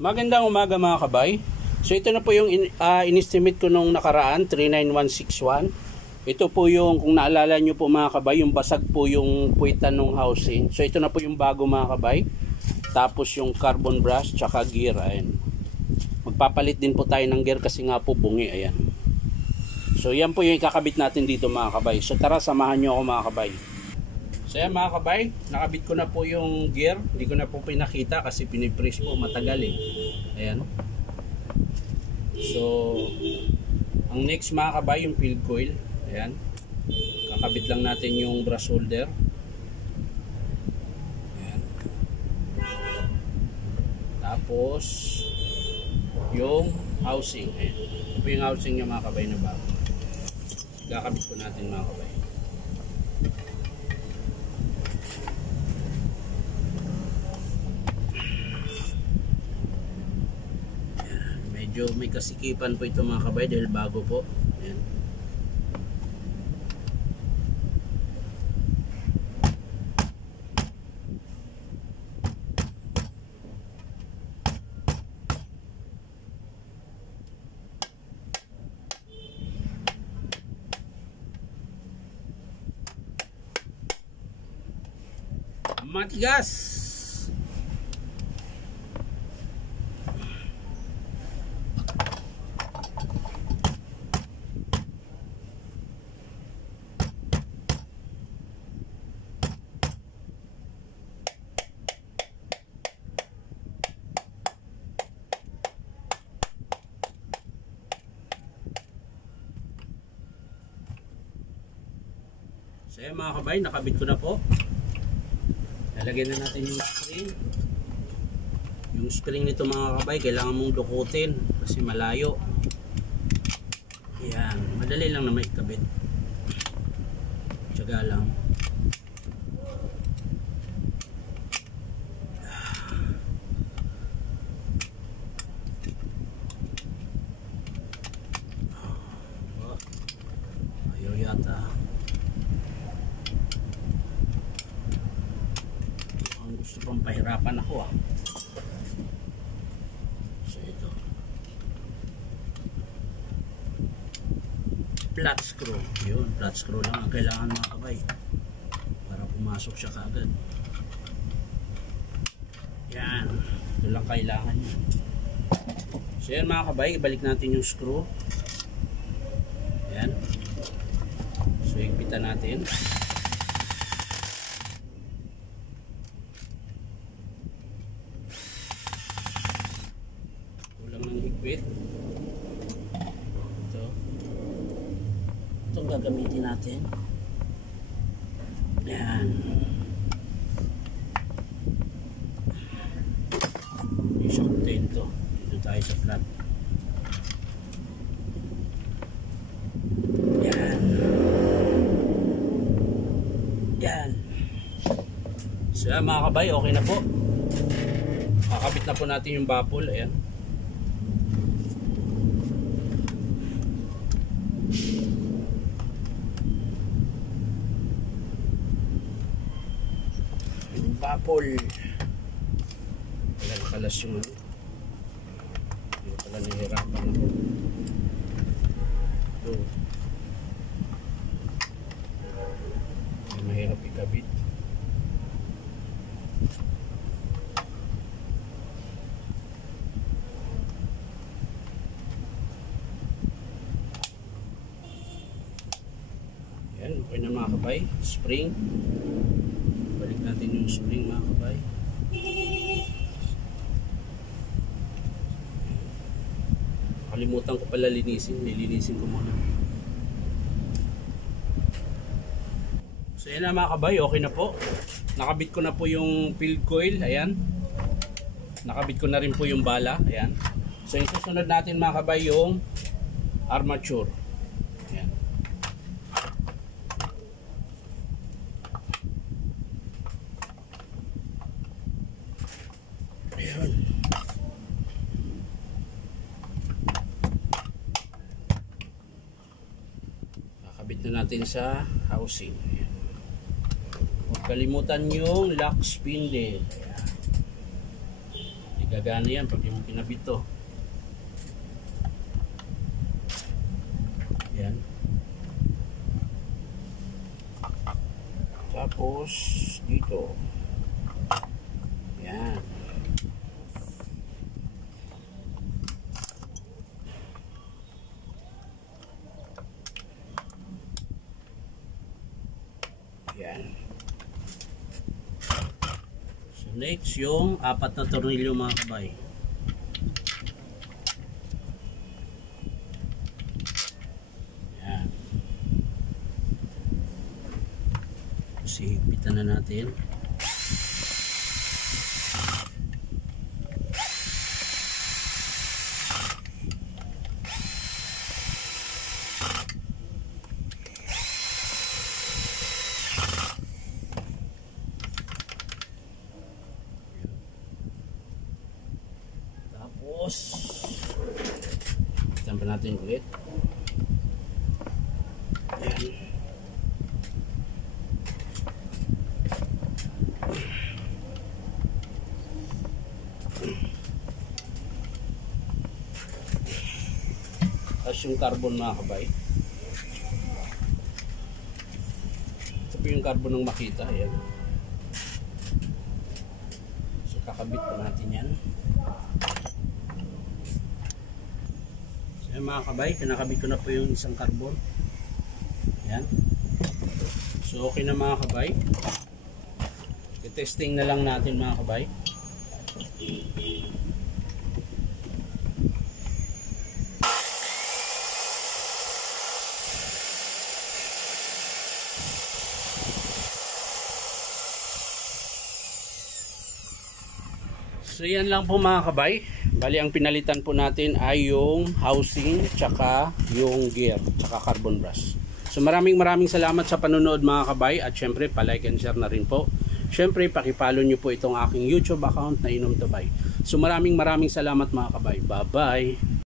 Magandang umaga mga kabay. So ito na po yung in-estimate ko nung nakaraan, 39161. Ito po yung, kung naalala nyo po mga kabay, yung basag po yung puwitan ng housing. So ito na po yung bago mga kabay. Tapos yung carbon brush, tsaka gear. Ayan. Magpapalit din po tayo ng gear kasi nga po bungi. Ayan. So yan po yung ikakabit natin dito mga kabay. So tara, samahan nyo ako mga kabay. So yan mga kabay, nakabit ko na po yung gear. Hindi ko na po pinakita kasi pinipress po matagal eh. Ayan. So ang next mga kabay, yung field coil. Ayan. Kakabit lang natin yung brush holder. Ayan. Tapos yung housing. Ayan. Ito po yung housing niya mga kabay na bago. Kakabit ko natin mga kabay. Medyo may kasikipan po ito mga kabay dahil bago po. Ayan. Matigas! So yan mga kabay, nakabit ko na po. Lalagyan na natin yung spring. Yung spring nito mga kabay, kailangan mong dukutin kasi malayo. Yan, madali lang na maikabit. Tiyaga lang. Ayaw yata. Gusto pang pahirapan ako ah. So ito, flat screw. Yun, flat screw lang ang kailangan mga kabay para pumasok siya kaagad. Yan, ito lang kailangan niya. So yan mga kabay, ibalik natin yung screw. Yan. So higpitan natin. Wait. Itong gagamitin natin. Yan. Isang tento. Dito tayo sa flat. Yan. Yan. So yan mga kabay, okay na po. Kakabit na po natin yung baffle. Ayan. Baffle. Wala nakalas yung ano. Hindi pala nahihirapan ako. Ito. Hindi mahirap ikabit. Yan, okay na mga kabay. Spring. Balik natin yung spring mga kabay. Kalimutan ko pala linisin. Lilinisin ko muna. So yan na mga kabay. Okay na po. Nakabit ko na po yung field coil. Ayan. Nakabit ko na rin po yung bala. Ayan. So yung susunod natin mga kabay yung armature. Ayan. Ayan. Kakabit na natin sa housing. Ayan. Huwag kalimutan yung lock spindle. Ayan. gagana yan pag yung kinabit to. Yan. Tapos dito. Yan. Yan. So next yung 4 na tornilyo mga kabay. Yan. So higpitan na natin. Tapos tampan natin ulit. Ayan. Tapos yung carbon mga kabay. Ito po yung carbon ng Makita. Ayan. So kakabit po natin yan. Ayan mga kabay, kinakabit ko na po yung isang carbon. Ayan. So okay na mga kabay. I-testing na lang natin mga kabay. So yan lang po mga kabay. Bali ang pinalitan po natin ay yung housing, tsaka yung gear, tsaka carbon brush. So maraming salamat sa panonood mga kabay. At syempre pa-like and share na rin po. Syempre pakipollow nyo po itong aking YouTube account na Inom to Buy. So maraming salamat mga kabay. Bye bye.